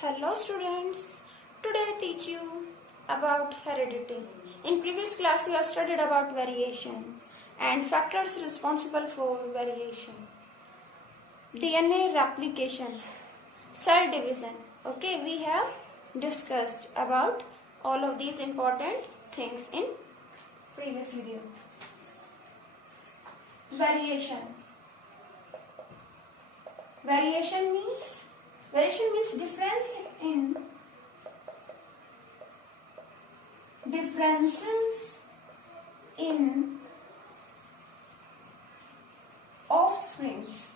Hello students, today I teach you about heredity. In previous class you have studied about variation and factors responsible for variation. DNA replication, cell division. Okay, we have discussed about all of these important things in previous video. Variation. Variation means differences in offsprings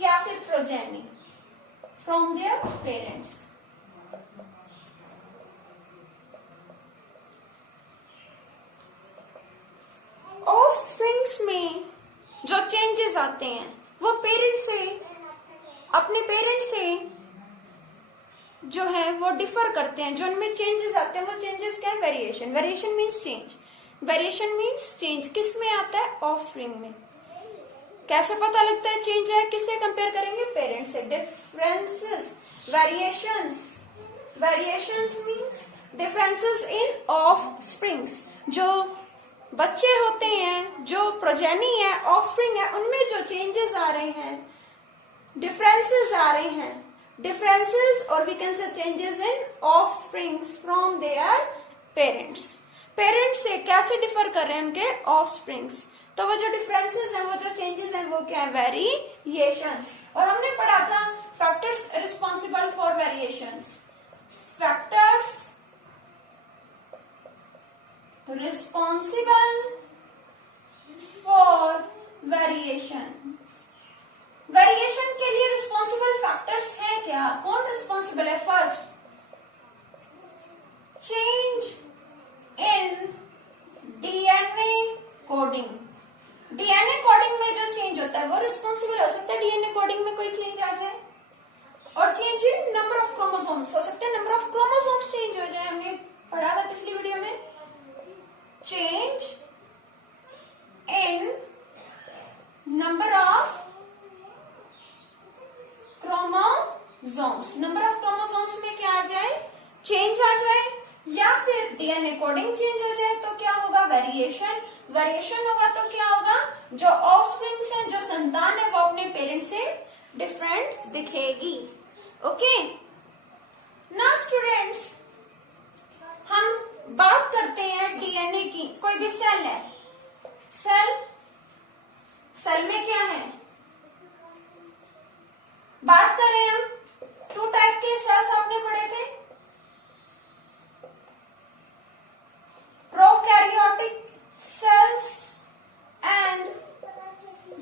या फिर progeny from their parents. Offsprings में जो changes आते हैं वो अपने parents से जो है वो डिफर करते हैं. जो उनमें चेंजेस आते हैं वो चेंजेस क्या है? वेरिएशन. वेरिएशन मीन्स चेंज किस में आता है? ऑफस्प्रिंग में. कैसे पता लगता है चेंज है? किससे कंपेयर करेंगे? पेरेंट्स से. Differences, variations means differences in offsprings. जो बच्चे होते हैं, जो प्रोजेनी है, ऑफस्प्रिंग है, उनमें जो चेंजेस आ रहे हैं, डिफरेंसेस आ रहे हैं, डिफरेंसेस और we can see changes in offsprings from their parents. Parents से कैसे डिफर कर रहे हैं उनके ऑफस्प्रिंग्स? तो वो जो डिफरेंसेस हैं, वो जो चेंजेस हैं, वो क्या है? वेरिएशंस. और हमने पढ़ा था factors responsible for variations. Factors responsible for variation. Variation के लिए रिस्पॉन्सिबल फैक्टर्स हैं क्या? कौन रिस्पॉन्सिबल है? First, change in DNA coding. DNA coding में जो चेंज होता है वो रिस्पॉन्सिबल हो सकता है. डीएनए कोडिंग में कोई चेंज आ जाए. और change in number of chromosomes हो सकता है. नंबर ऑफ क्रोमोसोम्स चेंज हो जाए. हमने पढ़ा था पिछली वीडियो में. Change in number of chromosomes. Number of chromosomes में क्या आ जाए? चेंज आ जाए. या फिर डीएनए कोडिंग चेंज हो जाए तो क्या होगा? वेरिएशन. वेरिएशन होगा तो क्या होगा? जो ऑफस्प्रिंग्स हैं, जो संतान है, वो अपने पेरेंट्स से डिफरेंट दिखेगी. ओके ना स्टूडेंट्स, हम बात करते हैं डीएनए की. कोई भी सेल है, सेल में क्या है? बात कर रहे हैं हम 2 टाइप के सेल्स आपने पढ़े थे. Prokaryotic cells and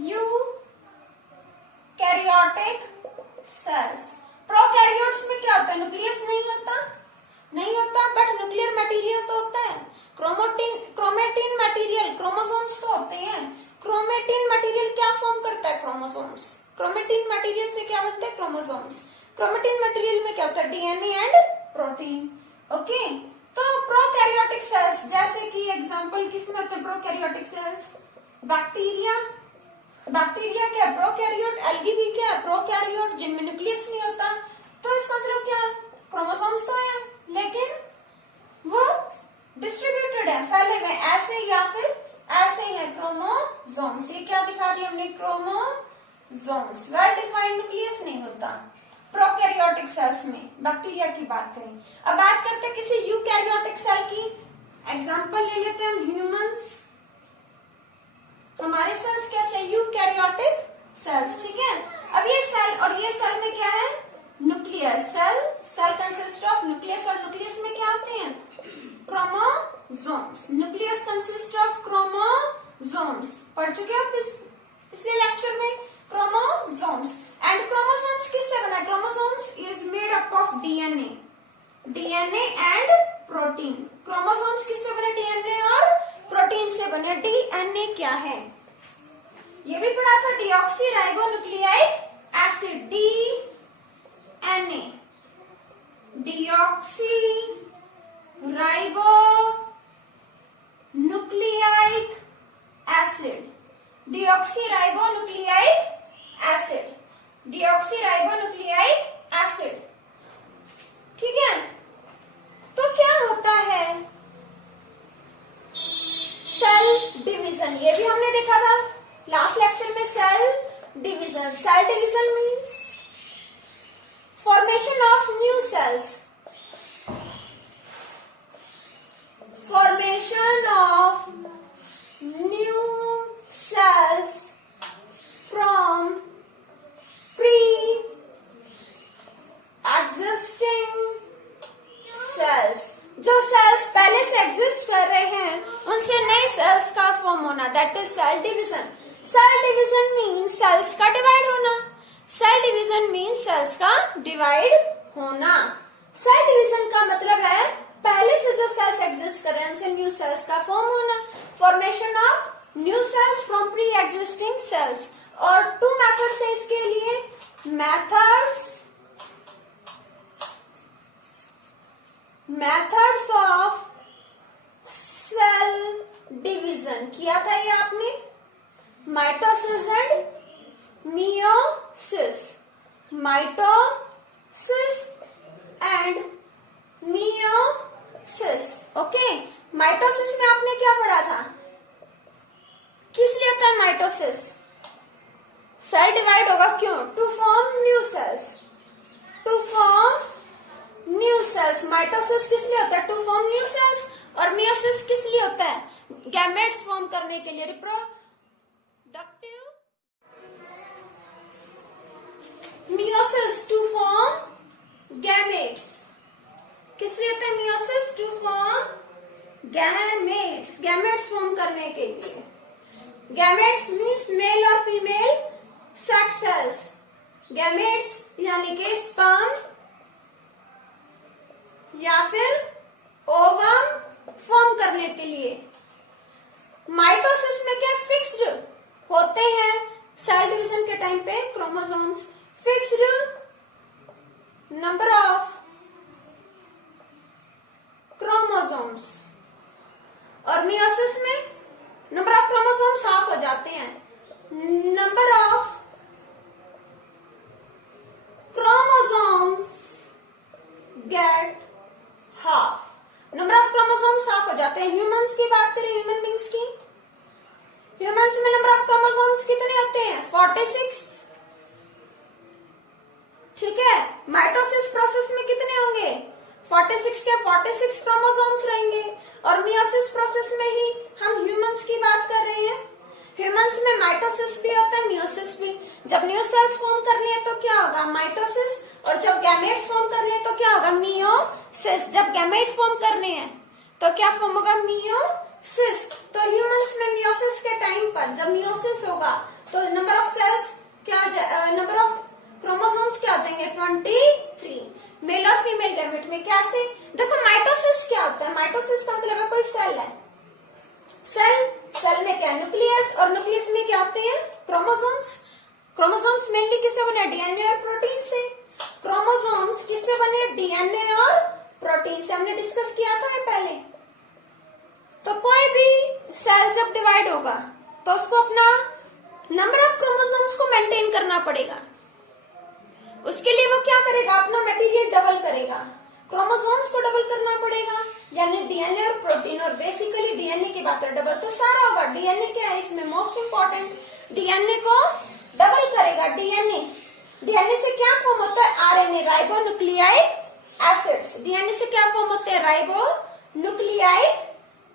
eukaryotic cells. Prokaryotes में क्या होता है? न्यूक्लियस नहीं होता बट न्यूक्लियर मटेरियल तो होता है. क्रोमेटिन मटेरियल, क्रोमोसोम्स तो होते हैं. क्रोमेटिन मटेरियल क्या फॉर्म करता है? क्रोमोसोम्स. क्रोमेटिन मटेरियल से क्या बनता है? क्रोमोसोम्स. क्रोमेटिन मटेरियल में क्या होता है? DNA and protein. ओके, तो प्रोकैरियोटिक सेल्स, जैसे कि एग्जांपल किसमें होते हैं प्रोकैरियोटिक सेल्स? बैक्टीरिया क्या है? प्रोकैरियोट. एल्गी भी क्या है? प्रोकैरियोट, जिनमें न्यूक्लियस नहीं होता. तो इसका मतलब क्या? क्रोमोसोम्स तो है लेकिन वो डिस्ट्रीब्यूटेड है, फैले हुए, ऐसे या फिर ऐसे ही है. क्रोमोसोम्स. ये क्या दिखा दिया हमने? क्रोमोसोम्स. वेल डिफाइंड न्यूक्लियस नहीं होता प्रोकैरियोटिक सेल्स में. बैक्टीरिया की बात करें. अब बात करते हैं किसी यूकैरियोटिक सेल की. एग्जांपल ले लेते हैं हम ह्यूमंस. हमारे सेल्स कैसे? Eukaryotic cells. ठीक है. अब ये सेल और ये सेल में क्या है? Nucleus. Cell consist of nucleus और न्यूक्लियस में क्या आते हैं? Chromosomes. Nucleus consist of chromosomes. पढ़ चुके हो पिछले लेक्चर में? क्रोमोसोम्स. एंड क्रोमोसोम्स किससे बना है? Chromosomes is made up of DNA and protein. Chromosomes किससे बने? डीएनए और प्रोटीन से बने. डीएनए क्या है? ये भी पढ़ा था. Deoxy ribonucleic acid. DNA, deoxy ribo nucleic acid. Deoxy ribonucleic acid, deoxyribonucleic acid. ठीक है, तो क्या होता है सेल डिवीजन, ये भी हमने देखा था लास्ट लेक्चर में। Cell division means formation of new cells, formation of new cells from pre-existing cells। जो सेल्स पहले से एग्जिस्ट कर रहे हैं उनसे नए सेल्स का फॉर्म होना, that is cell division. Cell division means cells का डिवाइड होना। सेल डिवीजन मीन्स सेल्स का डिवाइड होना। सेल डिवीजन का मतलब है पहले से जो सेल्स एग्जिस्ट कर रहे हैं उनसे न्यू सेल्स का फॉर्म होना, formation of new sales from pre existing cells. और 2 मेथड्स है इसके लिए, मेथड्स ऑफ सेल डिवीजन किया था ये आपने, mitosis and meiosis, mitosis and meiosis. Okay, mitosis में आपने क्या पढ़ा था, किस लिए होता है माइटोसिस? सेल डिवाइड होगा, क्यों? To form new cells, to form new cells. Mitosis किस लिए होता है? To form new cells. और मियोसिस किस लिए होता है? गैमेट्स फॉर्म करने के लिए, reproductive. Meiosis to form gametes, किस लिए होता है meiosis? To form gametes, gametes form करने के लिए। गैमेट्स मीन्स मेल और फीमेल सेक्स सेल्स। गैमेट्स यानी कि स्पर्म या फिर ओवम फॉर्म करने के लिए। माइटोसिस में क्या फिक्स्ड होते हैं सेल डिवीजन के टाइम पे chromosomes, fixed number of chromosomes. और मियोसिस में नंबर ऑफ क्रोमोसोम्स हाफ हो जाते हैं, number of chromosomes gate half, number of chromosomes half हो जाते हैं। ह्यूमंस की बात करें, ह्यूमन बींग्स की, ह्यूमंस में नंबर ऑफ क्रोमोसोम्स कितने होते हैं? 46। ठीक है, माइटोसिस प्रोसेस में कितने होंगे? 46 के 46 क्रोमोसोम्स रहेंगे। और मियोसिस प्रोसेस में ही हम ह्यूमंस की बात कर रहे हैं। ह्यूमंस में माइटोसिस भी होता है, मियोसिस भी। जब न्यू सेल्स फॉर्म करनी है तो क्या होगा? माइटोसिस। और जब गैमेट्स फॉर्म करने हैं तो क्या होगा? मियोसिस। जब गैमेट फॉर्म करने हैं तो क्या फॉर्म होगा? मियोसिस। तो ह्यूमंस में मियोसिस के टाइम पर जब मियोसिस होगा तो नंबर ऑफ सेल्स क्या, नंबर ऑफ क्रोमोसोम्स क्या हो जाएंगे? 23। मेल और फीमेल गैमेट में कैसे? देखो माइटोसिस क्या होता है? माइटोसिस का मतलब है कोई सेल है, सेल में क्या? न्यूक्लियस। और न्यूक्लियस में क्या होते हैं? क्रोमोसोम्स। क्रोमोसोम्स मेनली किससे बने? डीएनए और प्रोटीन से। क्रोमोसोम्स किससे बने? डीएनए और प्रोटीन से। हमने डिस्कस किया था ये पहले। तो कोई भी सेल जब डिवाइड होगा तो उसको अपना नंबर ऑफ क्रोमोसोम्स को मेंटेन करना पड़ेगा। उसके लिए वो क्या करेगा? अपना मटेरियल डबल करेगा, क्रोमोसोम्स को डबल करना पड़ेगा, यानी डीएनए और प्रोटीन। और बेसिकली डीएनए की बात है, डबल तो सारा होगा। डीएनए क्या है इसमें मोस्ट इंपॉर्टेंट? डीएनए को डबल करेगा। डीएनए से क्या फॉर्म होता है? RNA, ribonucleic acids. डीएनए से क्या फॉर्म होते हैं? राइबोन्यूक्लिक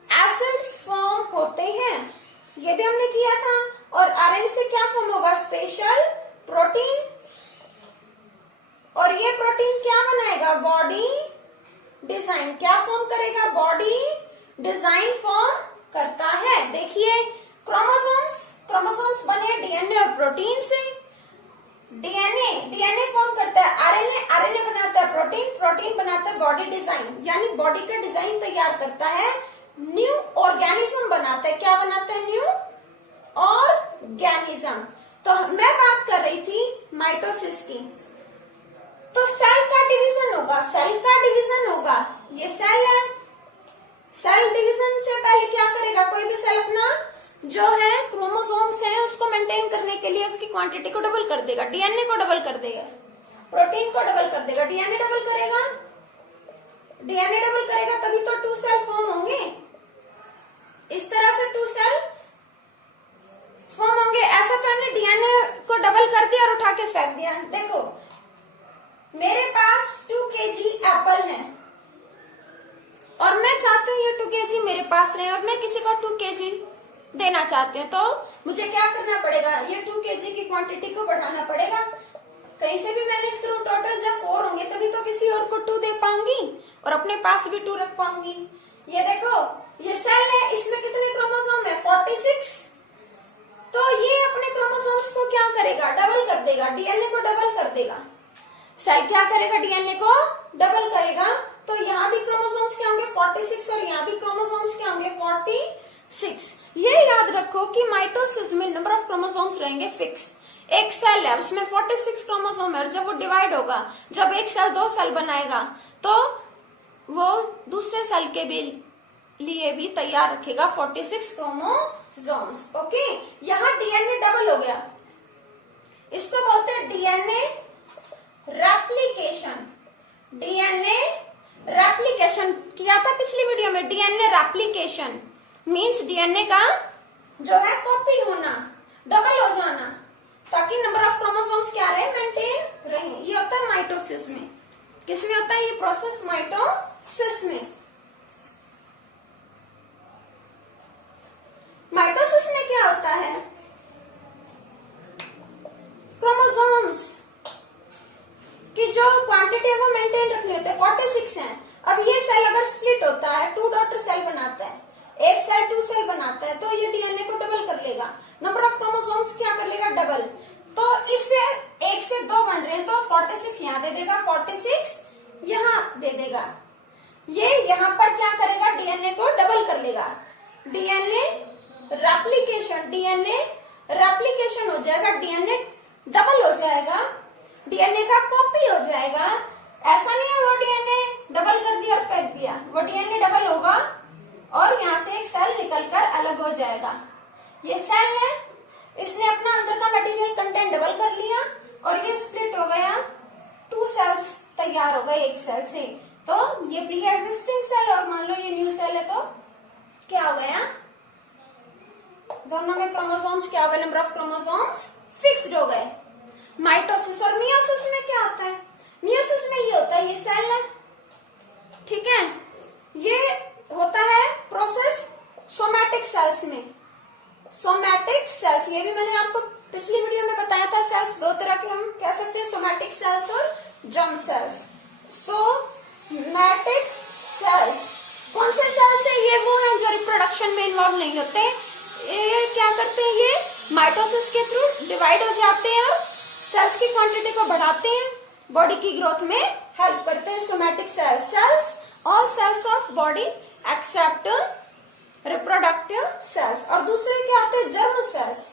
एसिड्स फॉर्म होते हैं, ये भी हमने किया था। और आरएनए से क्या फॉर्म होगा? Special protein. और ये प्रोटीन क्या बनाएगा? Body design. क्या फॉर्म करेगा? बॉडी डिजाइन फॉर्म करता है। देखिए क्रोमोसोम्स बने डीएनए और प्रोटीन से। डीएनए फॉर्म करता है आरएनए बनाता है प्रोटीन बनाता है बॉडी डिजाइन, यानी बॉडी का डिजाइन तैयार करता है। न्यू ऑर्गेनिज्म बनाता है। क्या बनाता है? New organism. तो मैं बात कर रही थी माइटोसिस की। तो सेल का डिवीजन होगा, ये सेल है। सेल डिवीजन से पहले क्या करेगा? कोई भी सेल अपना जो है क्रोमोसोम्स है उसको मेंटेन करने करने के लिए उसकी क्वांटिटी को डबल कर देगा, डीएनए को डबल कर देगा, प्रोटीन को डबल कर देगा, डीएनए डबल करेगा, डीएनए डबल करेगा तभी तो 2 सेल फॉर्म होंगे। इस तरह से 2 सेल फॉर्म होंगे। ऐसा तो हमने डीएनए को डबल कर दिया और उठा के फेंक दिया। देखो मेरे पास 2 kg एप्पल है और मैं चाहती हूँ ये 2 kg मेरे पास रहे और मैं किसी को 2 kg देना चाहती हूँ, तो मुझे क्या करना पड़ेगा, ये 2 kg की क्वांटिटी को बढ़ाना पड़ेगा। कहीं से भी मैनेज करूँ, टोटल जब 4 होंगे तभी तो किसी और को 2 दे पाऊंगी और अपने पास भी 2 रख पाऊंगी। ये देखो ये सेल है, इसमें कितने क्रोमोसोम है, 46। तो ये अपने क्रोमोसोम्स को क्या करेगा, डबल कर देगा, डीएनए को डबल कर देगा। सेल क्या करेगा, डीएनए को डबल करेगा। तो यहाँ भी क्रोमोसोम्स क्या होंगे 46 और यहाँ भी क्रोमोसोम्स क्या होंगे 46। ये याद रखो कि माइटोसिस में नंबर ऑफ क्रोमोसोम्स रहेंगे फिक्स। एक सेल है उसमें 46 क्रोमोसोम है और जब वो डिवाइड होगा, जब एक सेल 2 सेल बनाएगा तो वो दूसरे सेल के भी लिए भी तैयार रखेगा 46 क्रोमोसोम्स। ओके, यहाँ डीएनए डबल हो गया, इसको बोलते हैं डीएनए रेप्लिकेशन। डीएनए रेप्लिकेशन किया था पिछली वीडियो में। डीएनए रेप्लिकेशन मींस डीएनए का जो है कॉपी होना, डबल हो जाना, ताकि नंबर ऑफ क्रोमोसोम्स क्या रहे, मेंटेन रहे। ये होता है माइटोसिस में। किसमें होता है ये प्रोसेस, माइटोसिस में। माइटोसिस में क्या होता है, क्रोमोसोम्स की जो क्वांटिटी है वो मेंटेन रखनी होती है, 46 है। अब ये सेल अगर स्प्लिट होता है, 2 डॉटर सेल बनाता है, एक सेल 2 सेल बनाता है, तो ये डीएनए को डबल कर लेगा, नंबर ऑफ क्रोमोसोम्स क्या कर लेगा, डबल। तो इससे 1 से 2 बन रहे हैं तो 46 यहाँ दे देगा, 46 यहाँ दे देगा। ये यहाँ पर क्या करेगा, डीएनए को डबल कर लेगा। डीएनए रेप्लिकेशन, डीएनए रेप्लिकेशन हो जाएगा, डीएनए डबल हो जाएगा, डीएनए का कॉपी हो जाएगा। ऐसा नहीं है वो डीएनए डबल कर दिया और फेंक दिया, वो डीएनए डबल होगा और यहाँ से एक सेल निकलकर अलग हो जाएगा। ये सेल है, इसने अपना अंदर का मटेरियल कंटेंट डबल कर लिया और ये स्प्लिट हो गया, 2 सेल्स तैयार हो गए एक सेल से। तो ये प्री एग्जिस्टिंग सेल और मान लो ये न्यू सेल है, तो क्या हो गया, दोनों में क्रोमोसोम्स क्या हो गए, नंबर ऑफ क्रोमोसोम्स फिक्स्ड हो गए। माइटोसिस और मियोसिस में क्या होता है, मियोसिस में ये होता है, ये सेल है, ठीक है, ये होता है प्रोसेस सोमैटिक सेल्स में। सोमैटिक सेल्स, ये भी मैंने आपको पिछली वीडियो में बताया था। सेल्स 2 तरह के हम कह सकते हैं, सोमैटिक सेल्स और जर्म सेल्स। सोमैटिक सेल्स कौन से सेल्स है, ये वो हैं जो रिप्रोडक्शन में इन्वॉल्व नहीं होते। ये क्या करते हैं, ये माइटोसिस के थ्रू डिवाइड हो जाते हैं और सेल्स की क्वांटिटी को बढ़ाते हैं, बॉडी की ग्रोथ में हेल्प करते हैं। Somatic cells, cells all cells of body except reproductive cells. और दूसरे क्या होते हैं, जर्म सेल्स।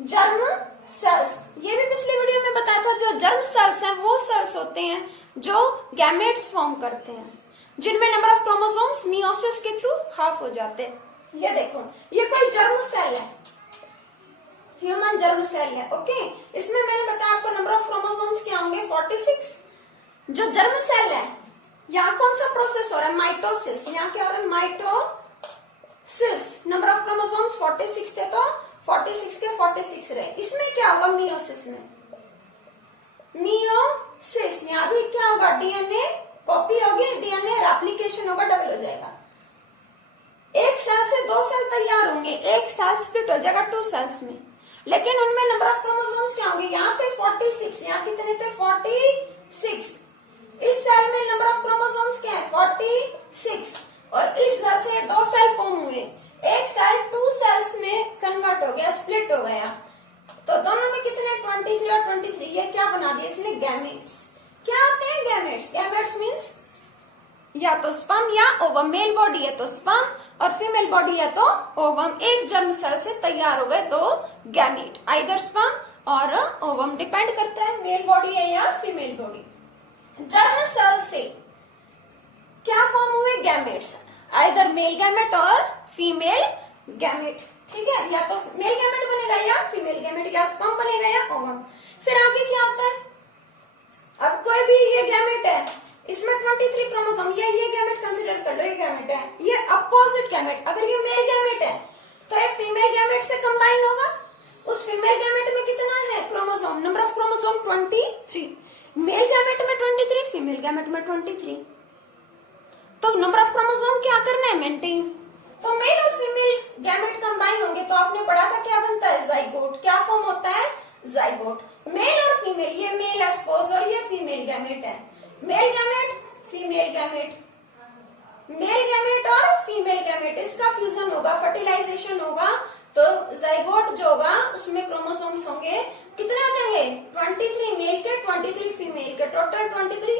जर्म सेल्स ये भी पिछली वीडियो में बताया था। जो जर्म सेल्स हैं वो सेल्स होते हैं जो गैमेट्स फॉर्म करते हैं, जिनमें नंबर ऑफ क्रोमोसोम्स मियोसिस के थ्रू हाफ हो जाते हैं। ये देखो, ये कोई जर्म सेल है, ह्यूमन जर्म सेल है। ओके, इसमें मैंने बताया आपको नंबर ऑफ क्रोमोसोम्स क्या होंगे, 46। जो जर्म सेल है, यहाँ कौन सा प्रोसेस हो रहा है, माइटोसिस। यहाँ क्या हो रहा है, माइटोसिस। नंबर ऑफ क्रोमोसोम्स 46 थे तो 46 के 46 रहे। इसमें क्या होगा, मियोसिस में, मियोसिस यहाँ भी क्या होगा, डीएनए कॉपी होगी, डीएनए रेप्लिकेशन होगा, डबल हो जाएगा। एक सेल से 2 सेल तैयार होंगे, एक सेल स्प्लिट हो जाएगा 2 सेल्स में, लेकिन उनमें नंबर ऑफ क्रोमोसोम्स क्या होंगे, यहाँ थे 46, यहाँ कितने थे 46। इस सेल में नंबर ऑफ क्रोमोसोम्स क्या है 46 और इस सेल से 2 सेल फॉर्म हुए, एक सेल 2 सेल्स में कन्वर्ट हो गया, स्प्लिट हो गया, तो दोनों में कितने 23 और 23। ये क्या बना दिया इसने, गैमेट्स। क्या होते हैं गैमेट्स, गैमेट्स मीन्स या तो स्पर्म या ओवम। मेल बॉडी है तो स्पर्म और फीमेल बॉडी है तो ओवम। एक जर्म सेल से तैयार हो गए 2 गैमेट, आइदर स्पर्म और ओवम, डिपेंड करता है मेल बॉडी है या फीमेल बॉडी। जर्म सेल से क्या फॉर्म हुए, गैमेट्स, आइदर मेल गैमेट और फीमेल गैमेट, ठीक है, या तो मेल गैमेट बनेगा या फीमेल गैमेट, या स्पर्म बनेगा या ओवम। फिर आगे क्या होता है, अब कोई भी ये गैमेट है, इसमें 23 क्रोमोसोम, ये गैमेट कंसीडर कर लो, ये गैमेट है, ये अपोजिट गैमेट, अगर ये मेल गैमेट है तो ये फीमेल गैमेट से कंबाइन होगा। उस फीमेल गैमेट में कितना है chromosome, number of chromosome 23, male gamete में 23, फीमेल गैमेट में 23। तो नंबर ऑफ क्रोमोसोम क्या करना है, मेंटेन। तो मेल और फीमेल गैमेट कंबाइन होंगे तो आपने पढ़ा था क्या बनता है, जाइगोट। क्या फॉर्म होता है, जाइगोट। मेल और फीमेल, ये मेल है सपोज और ये फीमेल गैमेट है, male gamete female gamete, male gamete और फीमेल गैमेट, इसका फ्यूजन होगा, फर्टिलाइजेशन होगा, तो जाइगोट जो होगा उसमें क्रोमोसोम्स होंगे, कितने हो जाएंगे 23 मेल के 23 फीमेल के, टोटल 23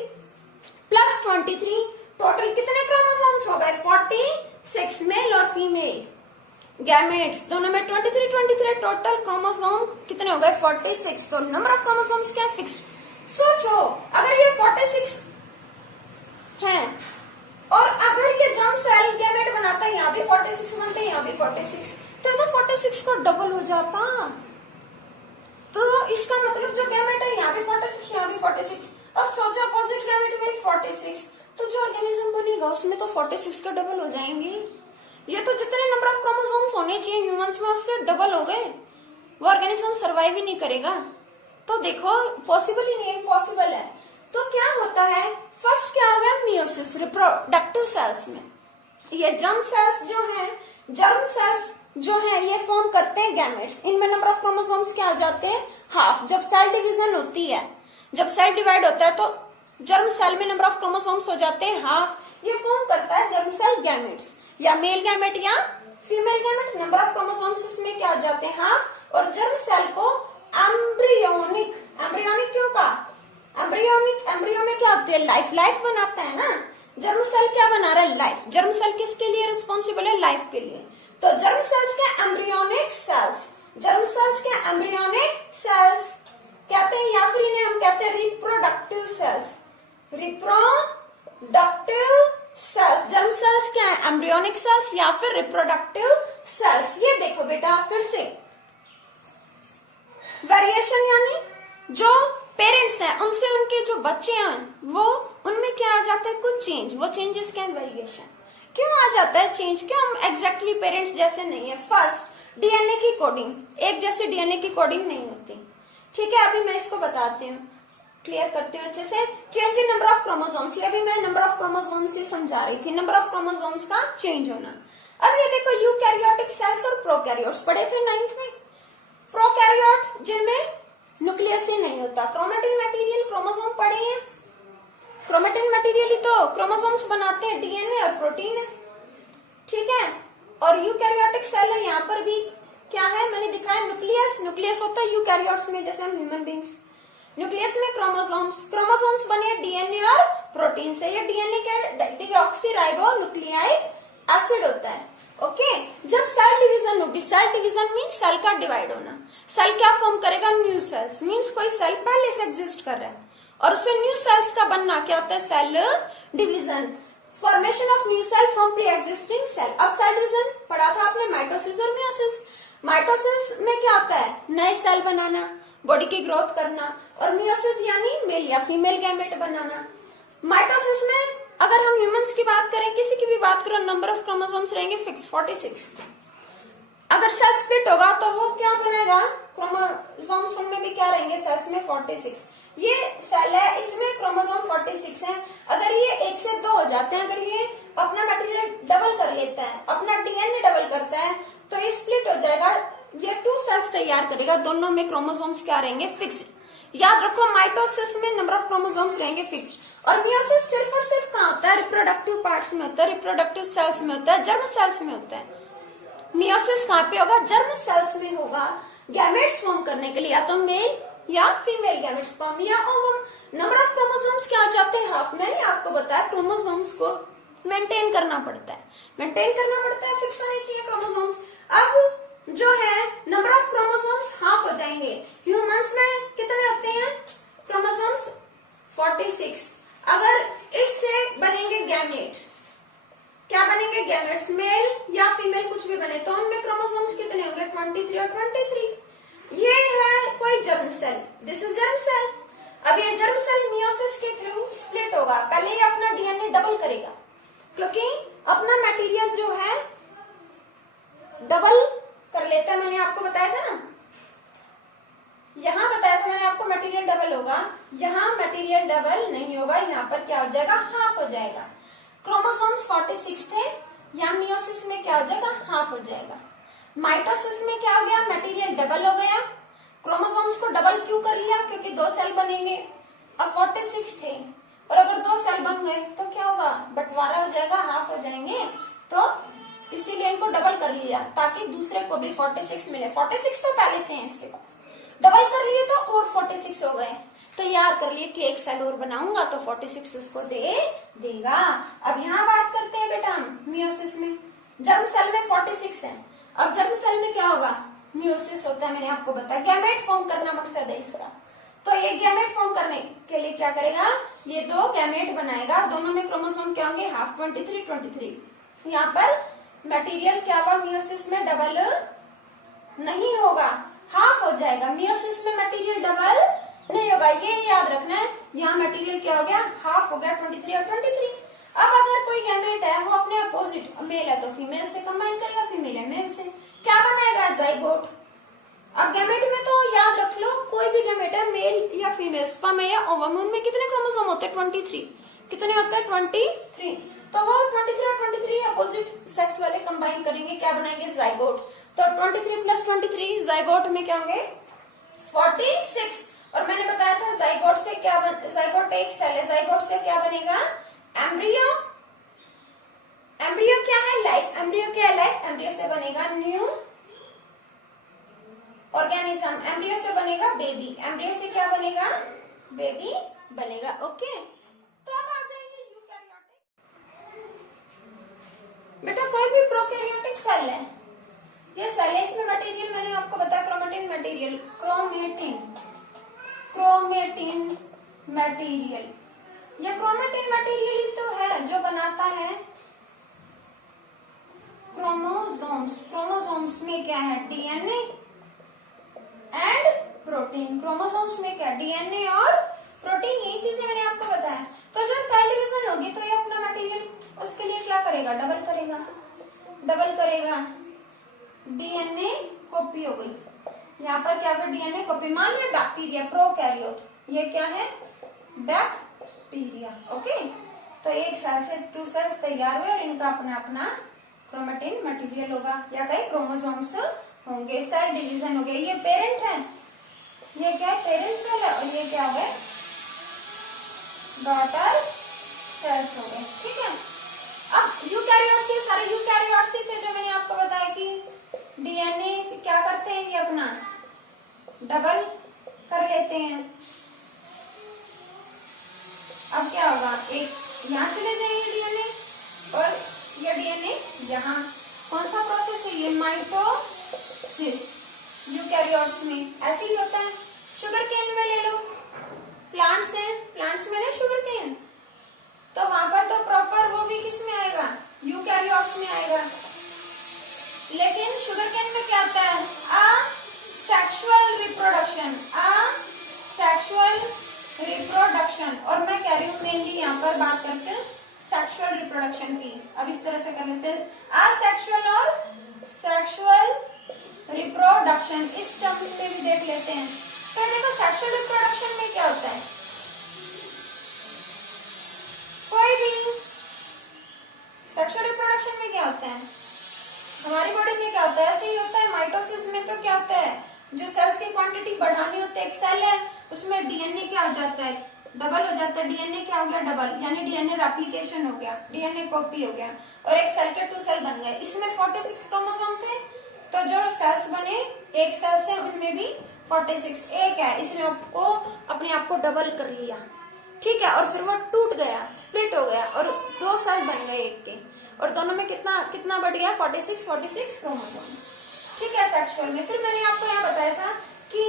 प्लस 23, टोटल कितने क्रोमोसोम्स हो गए 46, मेल और फीमेल गैमेट्स दोनों में 23 टोटल क्रोमोसोम कितने हो गए 46। तो नंबर ऑफ क्रोमोसोम्स क्या फिक्स्ड। सोचो अगर ये 46 है और अगर ये जर्म सेल गैमेट बनाता है, यहाँ भी 46 बनते हैं, यहाँ भी 46, तो 46 को डबल हो जाता। तो इसका मतलब जो गैमेट है यहाँ भी 46, यहाँ भी 46। अब सोचो अपोजिट गैमेट में 46, तो जो ऑर्गेनिज्म बनेगा उसमें तो 46 का डबल हो जाएंगे। ये तो जितने नंबर ऑफ क्रोमोसोम्स होने चाहिए ह्यूमंस में उससे डबल हो गए, वो ऑर्गेनिज्म सरवाइव ही नहीं करेगा। तो देखो पॉसिबल ही नहीं है, इम्पॉसिबल है। तो क्या होता है, फर्स्ट क्या हो गया मियोसिस, रिप्रोडक्टिव सेल्स में ये जर्म सेल्स जो है, जर्म सेल्स जो है ये फॉर्म करते हैं गैमेट्स। इनमें नंबर ऑफ क्रोमोसोम्स क्या हो जाते हैं, हाफ। जब सेल डिवीजन होती है, जब सेल डिवाइड होता है तो जर्म सेल में नंबर ऑफ क्रोमोसोम्स हो जाते हैं हाफ, ये फॉर्म करता है जर्म सेल गैमेट्स, या मेल गैमेट या female gamete. Number of chromosomes इसमें क्या हो जाते हैं हाफ, और जर्म सेल को एम्ब्रियोनिक, एम्ब्रियोनिक क्यों कहा, एम्ब्रियोनिक, एम्ब्रियो में क्या होते हैं लाइफ, लाइफ बनाता है ना, जर्म सेल क्या बना रहा है लाइफ। जर्म सेल किसके लिए रिस्पॉन्सिबल है, लाइफ के लिए। तो जर्म सेल्स के एम्ब्रियोनिक सेल्स, जर्म सेल्स के एम्ब्रियोनिक सेल्स कहते हैं, या फिर इन्हें हम कहते हैं reproductive cells, reproductive cells. Germ cells क्या है, एम्ब्रियोनिक सेल्स या फिर रिप्रोडक्टिव सेल्स। ये देखो बेटा फिर से वेरिएशन, यानी जो पेरेंट्स हैं उनसे उनके जो बच्चे हैं वो उनमें क्या आ जाता है कुछ चेंज, वो चेंजेस क्या है वेरिएशन। क्यों आ जाता है चेंज, क्यों हम एग्जैक्टली पेरेंट्स जैसे नहीं है। फर्स्ट डीएनए की कोडिंग, एक जैसे डीएनए की कोडिंग नहीं होती, ठीक है। अभी मैं इसको बताती हूँ, क्लियर करती हूँ अच्छे से। Change in number of chromosomes, ये अभी मैं नंबर ऑफ क्रोमोसोम्स से समझा रही थी, नंबर ऑफ क्रोमोसोम्स का चेंज होना। अब ये देखो यूकैरियोटिक सेल्स और प्रोकैरियोट्स पढ़े थे 9th में। प्रोकैरियोट जिनमें न्यूक्लियस ही नहीं होता, क्रोमेटिन मटेरियल क्रोमोसोम पढ़े हैं, क्रोमेटिन मटेरियल ही तो क्रोमोसोम्स बनाते हैं, डीएनए और प्रोटीन है, ठीक है। और यूकैरियोटिक सेल है, यहाँ पर भी क्या है मैंने दिखाया न्यूक्लियस, न्यूक्लियस होता है यूकैरियोट्स में जैसे हम ह्यूमन बींग्स। न्यूक्लियस में क्रोमोसोम्स, क्रोमोसोम्स बने डीएनए और प्रोटीन से। ये डीएनए क्या डीऑक्सीराइबो न्यूक्लियाइक एसिड होता है, ओके। जब सेल डिवीजन होगी, सेल डिवीजन मीन्स सेल का डिवाइड होना, सेल क्या फॉर्म करेगा न्यू सेल्स, मीन्स कोई सेल पहले से एग्जिस्ट कर रहा है और उससे न्यू सेल्स का बनना क्या होता है cell division, formation of new cell from pre-existing cell. अब सेल डिवीजन पढ़ा था आपने माइटोसिस और मियोसिस। माइटोसिस में क्या होता है नए सेल बनाना, बॉडी की ग्रोथ करना, और मियोसिस यानी मेल या फीमेल गैमेट बनाना। माइटोसिस में अगर हम ह्यूमंस की बात करें, किसी की भी बात करो, नंबर ऑफ क्रोमोसोम्स रहेंगे फिक्स 46। अगर सेल स्प्लिट होगा तो वो क्या बनेगा, क्रोमोसोम्स उनमें भी क्या रहेंगे सेल्स में 46। ये सेल है, इसमें क्रोमोसोम 46 है। अगर ये 1 से 2 हो जाते हैं, अगर ये अपना मटेरियल डबल कर लेता है, अपना डीएनए डबल करता है, तो ये स्प्लिट हो जाएगा, ये 2 सेल्स तैयार करेगा, दोनों में क्रोमोसोम्स क्या रहेंगे फिक्स्ड। याद रखो माइटोसिस में नंबर ऑफ क्रोमोसोम्स रहेंगे फिक्स्ड, और मियोसिस सिर्फ और सिर्फ कहाँ होता है रिप्रोडक्टिव पार्ट्स में होता है, रिप्रोडक्टिव सेल्स में होता है, जर्म सेल्स में होता है। मियोसिस कहाँ पे होगा, जर्म सेल्स में होगा, गैमेट्स फॉर्म करने के लिए, या तो मेल या फीमेल गैमेट्स फॉर्म या ओवम। नंबर ऑफ क्रोमोसोम्स क्या हो जाते हैं हाफ। मैंने आपको बताया क्रोमोसोम्स को मेंटेन करना पड़ता है, मेंटेन करना पड़ता है, फिक्स होने चाहिए क्रोमोसोम्स। अब जो है नंबर ऑफ क्रोमोसोम्स हाफ हो जाएंगे। ह्यूमंस में कितने होते हैं क्रोमोसोम्स 46। अगर इससे बनेंगे गैमेट्स, क्या बनेंगे गैमेट्स, मेल या फीमेल कुछ भी बने तो उनमें क्रोमोसोम्स कितने होंगे? 23 और 23। ये है कोई germ cell, this is germ cell. अब ये जर्म सेल मियोसिस के थ्रू स्प्लिट होगा। पहले ये अपना डीएनए डबल करेगा, क्योंकि अपना मटेरियल जो है डबल कर लेता है। मैंने आपको बताया था ना, यहां बताया था मैंने आपको मटेरियल डबल होगा, यहां मटेरियल डबल नहीं होगा, यहाँ पर क्या हो जाएगा? हाफ हो जाएगा। क्रोमोसोम्स 46 थे, यहाँ मियोसिस में क्या हो जाएगा? हाफ हो जाएगा। माइटोसिस में क्या हो गया? मटेरियल डबल हो गया। क्रोमोसोम्स को डबल क्यों कर लिया? क्योंकि 2 सेल बनेंगे। अब 46 थे और अगर 2 सेल बन गए तो क्या होगा? बंटवारा हो जाएगा, हाफ हो जाएंगे। तो इसीलिए इनको डबल कर लिया ताकि दूसरे को भी 46 मिले। 46 तो पहले से है इसके पास, डबल कर लिए तो और 46 हो गए। तैयार कर लिए कि एक सेल और बनाऊंगा तो 46 उसको देगा। अब यहाँ बात करते हैं बेटा हम मियोसिस में। जर्म सेल में 46 है। अब जर्म सेल में क्या होगा? मियोसिस होता है, मैंने आपको बताया। गैमेट फॉर्म करना मकसद है इसका। तो ये गैमेट फॉर्म करने के लिए क्या करेगा? ये 2 गैमेट बनाएगा, दोनों में क्रोमोसोम क्या होंगे? हाफ 23 23। यहाँ पर मटेरियल क्या होगा? मियोसिस में डबल नहीं होगा, हाफ हो जाएगा। मियोसिस में मटेरियल डबल नहीं होगा, ये याद रखना है। यहाँ मटेरियल क्या हो गया? हाफ हो गया, 23 और 23। अब अगर कोई गैमेट है वो अपने अपोजिट, मेल है तो फीमेल से कंबाइन करेगा, फीमेल है मेल से, क्या बनाएगा? जाइगोट। अब गैमेट में तो याद रख लो, कोई भी गैमेट है मेल या फीमेल, स्पर्म या ओवम, उनमें कितने क्रोमोसोम होते हैं? 23। कितने होते हैं? 23। तो वो 23 और 23 अपोजिट सेक्स वाले कंबाइन करेंगे, क्या बनाएंगे? जाइगोट। तो 23 प्लस 23 जाइगोट में क्या होंगे? 46। और मैंने बताया था जाइगोट से क्या जाइगोट एक सेल है, जाइगोट से क्या बनेगा? एम्ब्रियो। एम्ब्रियो क्या है? लाइफ। एम्ब्रियो क्या है? लाइफ। एम्ब्रियो से बनेगा न्यू ऑर्गेनिज्म। एम्ब्रियो से बनेगा बेबी। एम्ब्रियो से क्या बनेगा? बेबी बनेगा। ओके, तो अब आ जाएंगे यूकैरियोटिक। बेटा कोई भी प्रोकैरियोटिक सेल है, ये सेल है, इसमें मटेरियल मैंने आपको बताया क्रोमेटिन मटेरियल, क्रोमेटिन मटेरियल। ये क्रोमेटिन मटेरियल ही तो है जो बनाता है क्रोमोसोम्स। क्रोमोसोम्स में क्या है? DNA and protein. क्रोमोसोम्स में क्या? डीएनए और प्रोटीन, यही चीजें मैंने आपको बताया। तो जो सेल डिवीजन होगी तो ये अपना मटेरियल उसके लिए क्या करेगा? डबल करेगा। डबल करेगा, डीएनए कॉपी हो गई। यहाँ पर क्या होगा? DNA copy. मान लिया बैक्टीरिया प्रोकैरियोट, ये क्या है? बैक्टीरिया। ओके, तो एक सेल से 2 सेल्स तैयार हुए और इनका अपना अपना क्रोमेटिन मटेरियल होगा या कई क्रोमोसोम्स होंगे। सेल डिवीजन हो गया। ये पेरेंट है, ये क्या है? पेरेंट सेल है, और ये क्या हो गए? डॉटर सेल्स हो गए। ठीक है। अब यूकैरियोट्स, ये सारे यूकैरियोट्स ही थे जो मैंने आपको बताया कि डीएनए क्या करते हैं? ये अपना डबल कर लेते हैं। अब क्या होगा? एक यहाँ चले जाएंगे डीएनए और ये डीएनए यहाँ। कौन सा प्रोसेस है ये? माइटोसिस। यूकैरियोट्स में ऐसे ही होता है। शुगर केन में ले लो, प्लांट्स हैं, प्लांट्स में ना शुगर केन, तो वहां पर तो प्रॉपर वो भी किस में आएगा? यूकैरियोट्स में आएगा। लेकिन शुगर केन में क्या आता है? Sexual reproduction, sexual reproduction. और मैं कह रही हूँ मेनली यहाँ पर बात करते हैं सेक्सुअल रिप्रोडक्शन की। अब इस तरह से कर लेते हैं, असेक्सुअल और सेक्सुअल रिप्रोडक्शन, इस टर्म्स पे भी देख लेते हैं। तो देखो सेक्सुअल रिप्रोडक्शन में क्या होता है? कोई भी सेक्सुअल रिप्रोडक्शन में क्या होता है? हमारी बॉडी में क्या होता है? ऐसे ही होता है। माइटोसिस में तो क्या होता है? जो सेल्स की क्वांटिटी बढ़ानी होती है, एक सेल है उसमें डीएनए क्या हो जाता है? डबल हो जाता है। डीएनए क्या हो गया? डबल, यानी डीएनए रेप्लिकेशन हो गया, डीएनए कॉपी हो गया, और एक सेल के 2 सेल बन गए। इसमें 46 क्रोमोसोम थे, तो जो सेल्स बने एक सेल से उनमें भी 46 एक है, इसने आपको अपने आप को डबल कर लिया। ठीक है, और फिर वो टूट गया, स्प्लिट हो गया और 2 सेल बन गए एक के, और दोनों में कितना बढ़ गया? 46 क्रोमोसोम्स। ठीक है। सेक्सुअल में फिर मैंने आपको यहाँ बताया था कि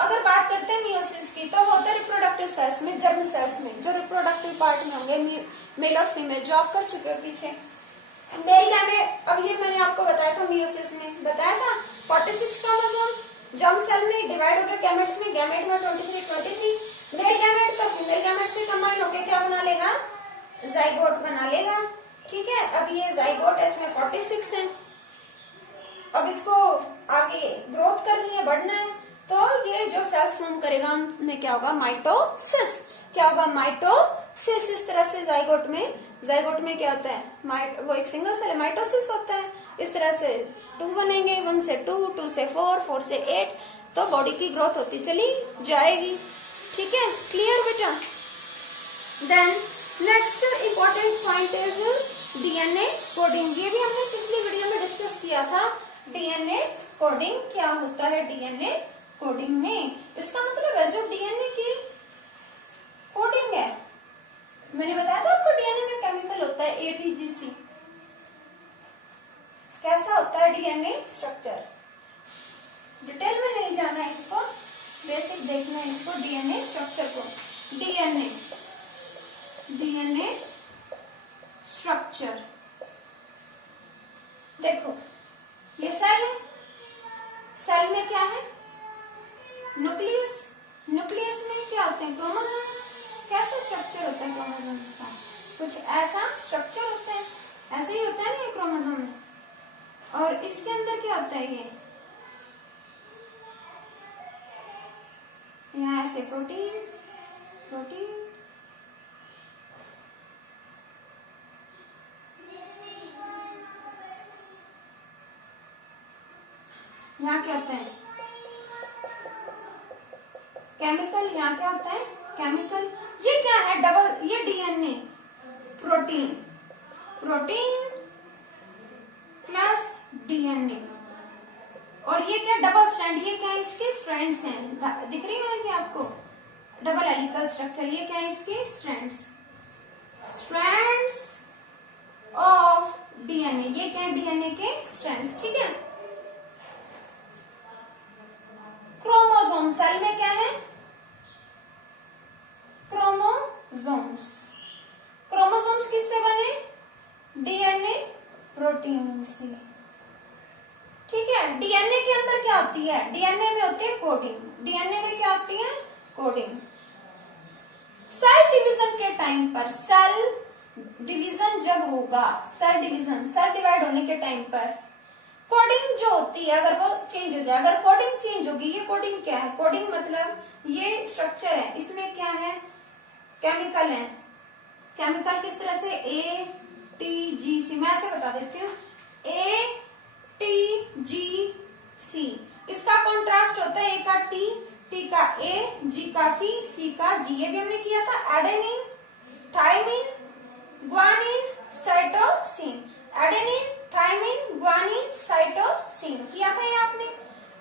अगर बात करते हैं मियोसिस की, तो वो होता है रिप्रोडक्टिव सेल्स में, जर्म सेल्स में, जो रिप्रोडक्टिव पार्ट में होंगे मेल और फीमेल, जो आप कर चुके हो पीछे। मेल गैमेट, अब ये मैंने आपको बताया था मियोसिस में बताया था 46 क्रोमोसोम, जर्म सेल में डिवाइड हो गया गैमेट्स में, गैमेट में 23 मेल गैमेट तो फीमेल गैमेट से कंबाइन होकर क्या बना लेगा, जाइगोट बना लेगा। ठीक है, अब ये जाइगोट है, इसमें 46 है। अब इसको आगे ग्रोथ करनी है, बढ़ना है, तो ये जो सेल्स फॉर्म करेगा उनमें क्या होगा, माइटोसिस। क्या होगा, माइटोसिस। इस तरह से जाइगोट में क्या होता है, वो एक सिंगल सेल है, माइटोसिस होता है। इस तरह से 2 बनेंगे, 1 से 2, 2 से 4, 4 से 8, तो बॉडी की ग्रोथ होती चली जाएगी। ठीक है, क्लियर बेटा। Then next important point is DNA coding. ये भी हमने पिछली वीडियो में डिस्कस किया था। डीएनए कोडिंग क्या होता है, डीएनए कोडिंग में इसका मतलब है जो डीएनए की कोडिंग है, मैंने बताया था आपको डीएनए में केमिकल होता है एटीजीसी। कैसा होता है डीएनए स्ट्रक्चर, डिटेल में नहीं जाना है, इसको बेसिक देखना है, इसको डीएनए स्ट्रक्चर को। डीएनए स्ट्रक्चर देखो, ये सेल है, सेल में क्या है, न्यूक्लियस। न्यूक्लियस में क्या होते हैं, क्रोमोसोम। कैसा स्ट्रक्चर होता है क्रोमोसोम्स का, कुछ ऐसा स्ट्रक्चर होता है, ऐसे ही होता है ना ये क्रोमोसोम में। और इसके अंदर क्या होता है, ये यहाँ ऐसे प्रोटीन, यहाँ क्या होता है, केमिकल। यहाँ क्या होता है, केमिकल। ये क्या है, डबल, ये डीएनए, प्रोटीन प्लस डीएनए। और ये क्या, डबल स्ट्रैंड, ये क्या है, इसके स्ट्रैंड्स हैं, दिख रही है आपको, डबल हेलिकल स्ट्रक्चर। ये क्या है, इसके स्ट्रैंड्स ऑफ डीएनए। ये क्या है, डीएनए के स्ट्रैंड्स। ठीक है, क्रोमोसोम, सेल में क्या है, क्रोमोसोम्स किससे बने, डीएनए प्रोटीन से। ठीक है, डीएनए के अंदर क्या होती है, डीएनए में होती है कोडिंग। डीएनए में क्या होती है, कोडिंग। सेल डिवीजन के टाइम पर, सेल डिवीजन जब होगा, सेल डिवाइड होने के टाइम पर कोडिंग जो होती है, अगर वो चेंज हो जाए, अगर कोडिंग चेंज होगी, ये कोडिंग क्या है, कोडिंग मतलब ये स्ट्रक्चर है, इसमें क्या है, केमिकल है। केमिकल किस तरह से, ए टी जी सी, मैं ऐसे बता देती हूँ, ए टी जी सी। इसका कॉन्ट्रास्ट होता है, ए का टी का ए, जी का सी का जी। ये भी हमने किया था, adenine, thymine, guanine, cytosine. Adenine, thymine, guanine, cytosine किया था ये आपने।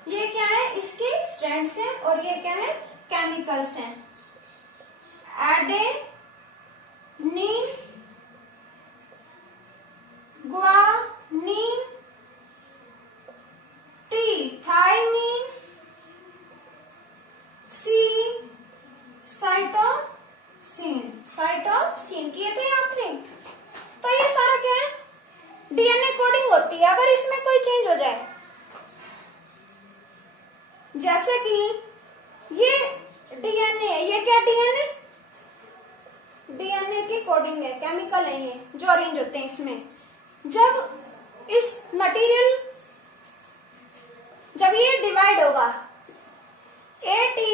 ये क्या है, इसके स्ट्रैंड्स हैं, और ये क्या है, केमिकल्स हैं। एडेनिन, ग्वानिन, टी थाइमिन, सी साइटोसिन किए थे आपने। तो ये सारा क्या है, डीएनए कोडिंग होती है। अगर इसमें कोई चेंज हो जाए, जैसे कि ये डीएनए है, ये क्या डीएनए की कोडिंग है, केमिकल है ये जो अरेंज होते हैं इसमें। जब इस मटेरियल, जब ये डिवाइड होगा, ए टी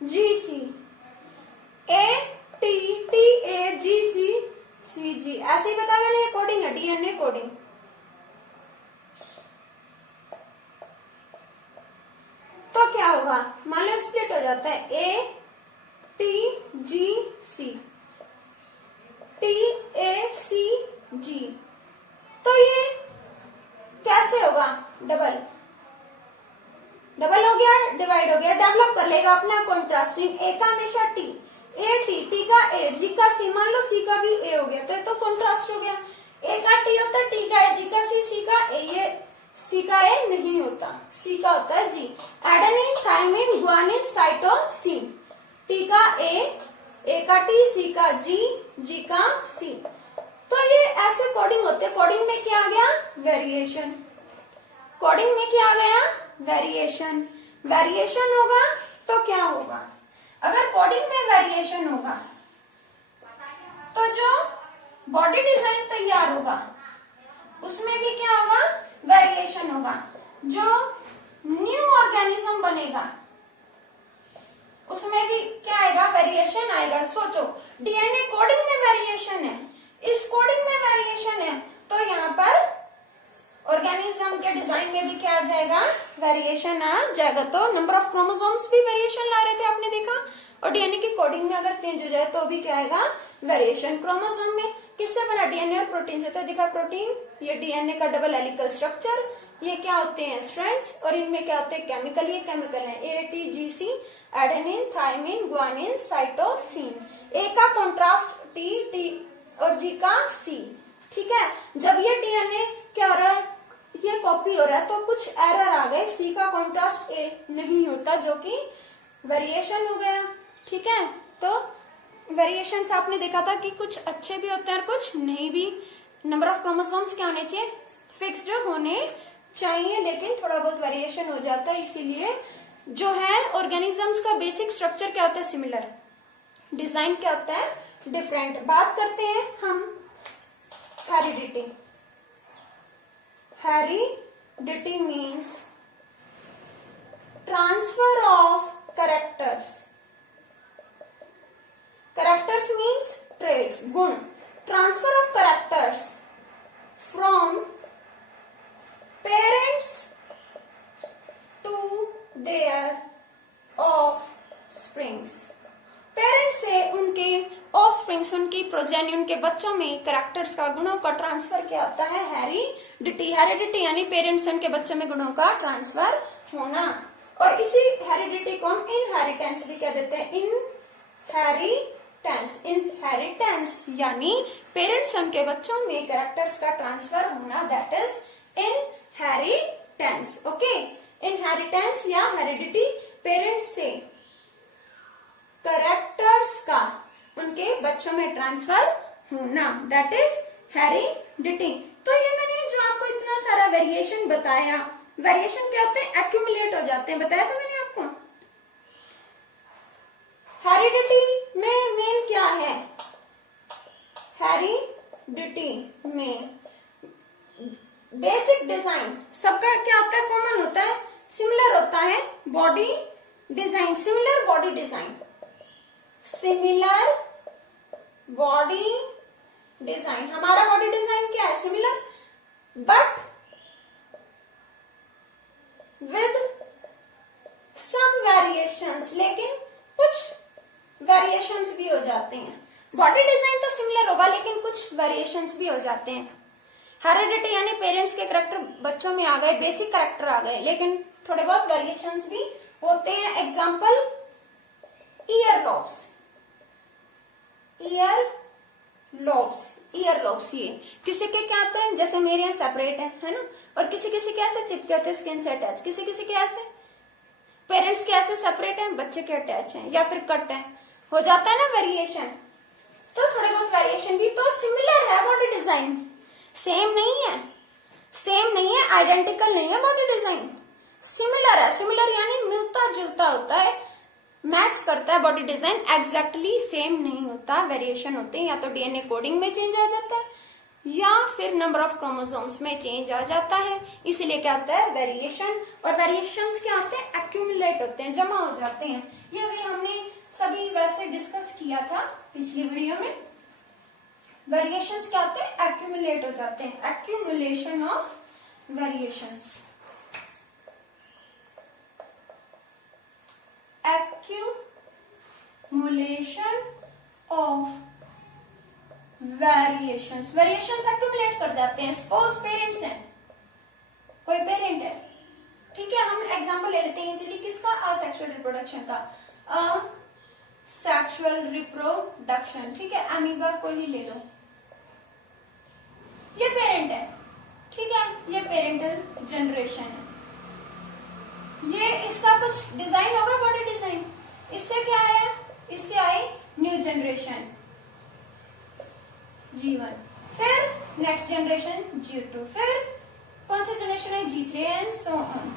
जी सी, ए जी सी जी, ऐसे ही बताया मैंने, ये कोडिंग है, डीएनए कोडिंग। तो क्या होगा, मान लो स्प्लिट हो जाता है, A T G C, T A सी जी, तो ये कैसे होगा, डबल हो गया, डिवाइड हो गया, डेवलप कर लेगा अपना कॉन्ट्रास्टिंग। ए का हमेशा टी, ए टी का ए, जी का सी, मान लो सी का भी ए हो गया, तो ये तो कॉन्ट्रास्ट हो गया। ए का टी होता है, टी का ए, जी का सी का ए, ये सी का ए नहीं होता, सी का होता है G. Adenine, thymine, guanine, cytosine, T का ए का टी, सी का जी का सी। तो ये ऐसे कोडिंग होते हैं। कोडिंग में क्या आ गया? वेरिएशन। कोडिंग में क्या आ गया? वेरिएशन। वेरिएशन होगा तो क्या होगा? अगर कोडिंग में वेरिएशन होगा तो जो बॉडी डिजाइन तैयार होगा उसमें भी क्या होगा? वेरिएशन होगा। जो न्यू ऑर्गेनिज्म बनेगा उसमें भी क्या आएगा? वेरिएशन आएगा। सोचो, डीएनए कोडिंग में वेरिएशन है, इस कोडिंग में वेरिएशन है, तो यहाँ पर ऑर्गेनिज्म के डिजाइन में भी क्या आ जाएगा? वेरिएशन आ जाएगा। तो नंबर ऑफ क्रोमोसोम्स भी वेरिएशन ला रहे थे, आपने देखा। और डीएनए की कोडिंग में अगर चेंज हो जाए तो भी क्या आएगा? वेरिएशन। क्रोमोसोम में किससे बना? डीएनए और प्रोटीन से। तो दिखा प्रोटीन, ये डीएनए का डबल हेलिकल स्ट्रक्चर, ये क्या होते हैं? स्ट्रैंड्स। और इनमें क्या होते हैं? केमिकल। ये केमिकल है ATGC, adenine, thymine, guanine, cytosine. A का कॉन्ट्रास्ट T और G का C। ठीक है, जब ये डीएनए क्या हो रहा है? ये कॉपी हो रहा है तो कुछ एरर आ गए, C का कॉन्ट्रास्ट A नहीं होता, जो कि वेरिएशन हो गया। ठीक है, तो वेरिएशन से आपने देखा था कि कुछ अच्छे भी होते हैं और कुछ नहीं भी। नंबर ऑफ क्रोमोसोम्स क्या होने चाहिए? फिक्स्ड होने चाहिए, लेकिन थोड़ा बहुत वेरिएशन हो जाता है। इसीलिए जो है ऑर्गेनिजम्स का बेसिक स्ट्रक्चर क्या होता है? सिमिलर। डिजाइन क्या होता है? डिफरेंट। बात करते हैं हम heredity. Heredity means transfer of characters. Characters means traits, गुण। Transfer of characters from parents to their offsprings. Parents से उनके ऑफस्प्रिंग्स, उनकी प्रोजेनी, उनके बच्चों में कैरेक्टर्स का, गुणों का ट्रांसफर क्या होता है? हेरिडिटी। हेरिडिटी यानी पेरेंट्स से उनके बच्चों में गुणों का ट्रांसफर होना। और इसी हेरिडिटी को हम इनहेरिटेंस भी कह देते हैं। इनहेरिटेंस। इनहेरिटेंस यानी पेरेंट्स से उनके बच्चों में कैरेक्टर्स का ट्रांसफर होना, that is inheritance. Okay, inheritance या हेरिडिटी, पेरेंट्स से कैरेक्टर्स का उनके बच्चों में ट्रांसफर होना, दैट इज हेरिडिटी। तो ये मैंने जो आपको इतना सारा वेरिएशन बताया, वेरिएशन क्या होते हैं? एक्यूमुलेट हो जाते हैं, बताया था मैंने आपको। हेरिडिटी में मेन क्या है? हेरिडिटी में बेसिक डिजाइन सबका क्या होता है? कॉमन होता है, सिमिलर होता है। Body design, similar body design, similar body design. हमारा बॉडी डिजाइन क्या है? Similar, but with some variations. लेकिन कुछ वेरिएशंस भी हो जाते हैं। बॉडी डिजाइन तो सिमिलर होगा लेकिन कुछ वेरिएशंस भी हो जाते हैं। हेरिडिटी यानी पेरेंट्स के करेक्टर बच्चों में आ गए, बेसिक करेक्टर आ गए, लेकिन थोड़े बहुत वेरिएशंस भी होते हैं। Example, year lobes. Year lobes ये किसी के क्या होते हैं? जैसे मेरे यहाँ सेपरेट है ना, और किसी किसी के ऐसे चिपके होते हैं स्किन से अटैच, किसी किसी के ऐसे। पेरेंट्स के ऐसे सेपरेट हैं, बच्चे के अटैच हैं, या फिर कट है, हो जाता है ना वेरिएशन। तो थोड़े बहुत वेरिएशन भी, तो सिमिलर है बॉडी डिजाइन, सेम नहीं है, सेम नहीं है, आइडेंटिकल नहीं है बॉडी डिजाइन, सिमिलर है। सिमिलर यानी मिलता जुलता होता है, मैच करता है बॉडी डिजाइन, एग्जैक्टली सेम नहीं होता, वेरिएशन होते हैं। या तो डीएनए कोडिंग में चेंज आ जाता है या फिर नंबर ऑफ क्रोमोसोम्स में चेंज आ जाता है, इसीलिए क्या होता है? वेरिएशन। और वेरिएशंस क्या होते हैं? एक्यूमुलेट होते हैं, जमा हो जाते हैं। ये भी हमने सभी वैसे डिस्कस किया था पिछली वीडियो में। वेरिएशंस क्या होते हैं? एक्यूमुलेट हो जाते हैं, accumulation of variations. accumulation of variations। Variations accumulate कर जाते हैं। सपोज पेरेंट्स हैं, कोई पेरेंट है, ठीक है, हम एग्जांपल ले लेते हैं इजीली किसका? असेक्सुअल रिप्रोडक्शन का, सेक्सुअल रिप्रोडक्शन, ठीक है, अमीबा को ही ले लो। ये पेरेंट है, ठीक है, ये पेरेंटल जनरेशन है। ये इसका कुछ डिजाइन होगा, बॉडी डिजाइन, इससे क्या आया? इससे I knew generation, G1। Generation G2, फिर कौन सा जनरेशन है G3 and so on.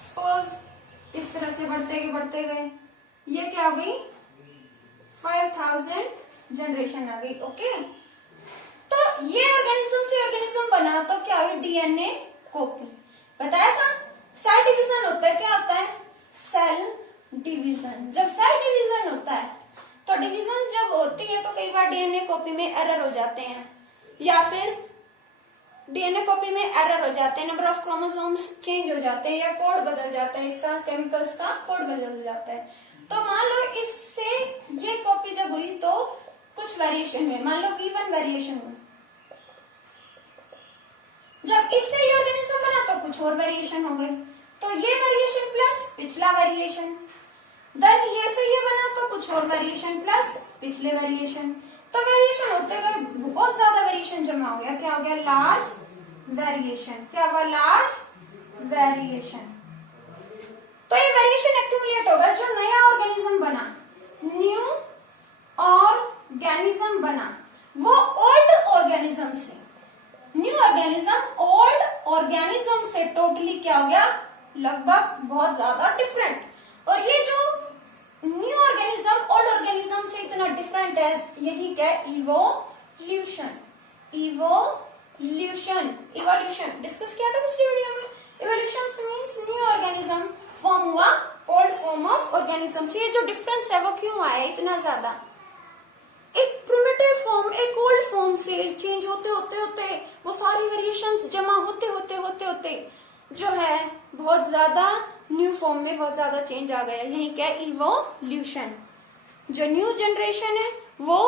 Suppose इस तरह से बढ़ते गए ये क्या हो गई 5000 जनरेशन आ गई। ओके, तो ये ऑर्गेनिज्म से ऑर्गेनिज्म बना तो क्या हुई डीएनए कॉपी। बताया था सेल डिवीजन होता है, क्या होता है सेल डिवीजन। जब सेल डिवीजन होता है तो डिवीजन जब होती है तो कई बार डीएनए कॉपी में एरर हो जाते हैं, या फिर डीएनए कॉपी में एरर हो जाते हैं, नंबर ऑफ क्रोमोसोम्स चेंज हो जाते हैं या कोड बदल जाता है, इसका केमिकल्स का कोड बदल जाता है। तो मान लो इससे ये कॉपी जब हुई तो कुछ वेरिएशन हुए, मान लो V1 वेरिएशन हुआ, जब इससे ये ऑर्गेनिज्म बना तो कुछ और वेरिएशन हो गए, तो ये वेरिएशन प्लस पिछला वेरिएशन, देन ये से ये बना तो कुछ और वेरिएशन प्लस पिछले वेरिएशन, तो वेरिएशन होते गए बहुत ज्यादा वेरिएशन जमा हो गया, क्या हो गया लार्ज वेरिएशन। क्या हुआ लार्ज वेरिएशन। तो ये वेरिएशन एक्यूमुलेट होगा, जो नया ऑर्गेनिज्म बना, न्यू ऑर्गेनिज्म बना, वो ओल्ड ऑर्गेनिज्म से, न्यू ऑर्गेनिज्म ओल्ड ऑर्गेनिज्म से टोटली क्या हो गया लगभग बहुत ज्यादा डिफरेंट। और ये जो न्यू ऑर्गेनिज्म ओल्ड ऑर्गेनिज्म से इतना डिफरेंट है, यही क्या इवोल्यूशन। इवोल्यूशन डिस्कस किया था पिछली वीडियो में। Evolution means new organism form हुआ ओल्ड फॉर्म ऑफ ऑर्गेनिज्म से। ये जो डिफरेंस है वो क्यों आया इतना ज्यादा, एक प्रिमिटिव फॉर्म एक ओल्ड फॉर्म से चेंज होते होते वो सारी वेरिएशंस जमा होते जो है बहुत ज्यादा न्यू फॉर्म में बहुत ज्यादा चेंज आ गया, यही क्या इवोल्यूशन। जो न्यू जनरेशन है वो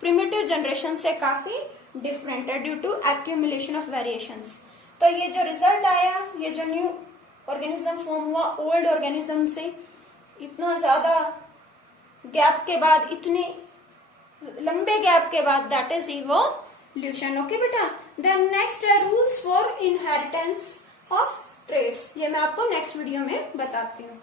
प्रिमिटिव जनरेशन से काफी डिफरेंट है due to accumulation of variations. तो ये जो रिजल्ट आया, ये जो न्यू ऑर्गेनिज्म फॉर्म हुआ ओल्ड ऑर्गेनिज्म से, इतना ज्यादा गैप के बाद, इतने लंबे गैप के बाद, दैट इज इवोल्यूशन। ओके बेटा, देन नेक्स्ट है rules for inheritance of traits, ये मैं आपको नेक्स्ट वीडियो में बताती हूँ।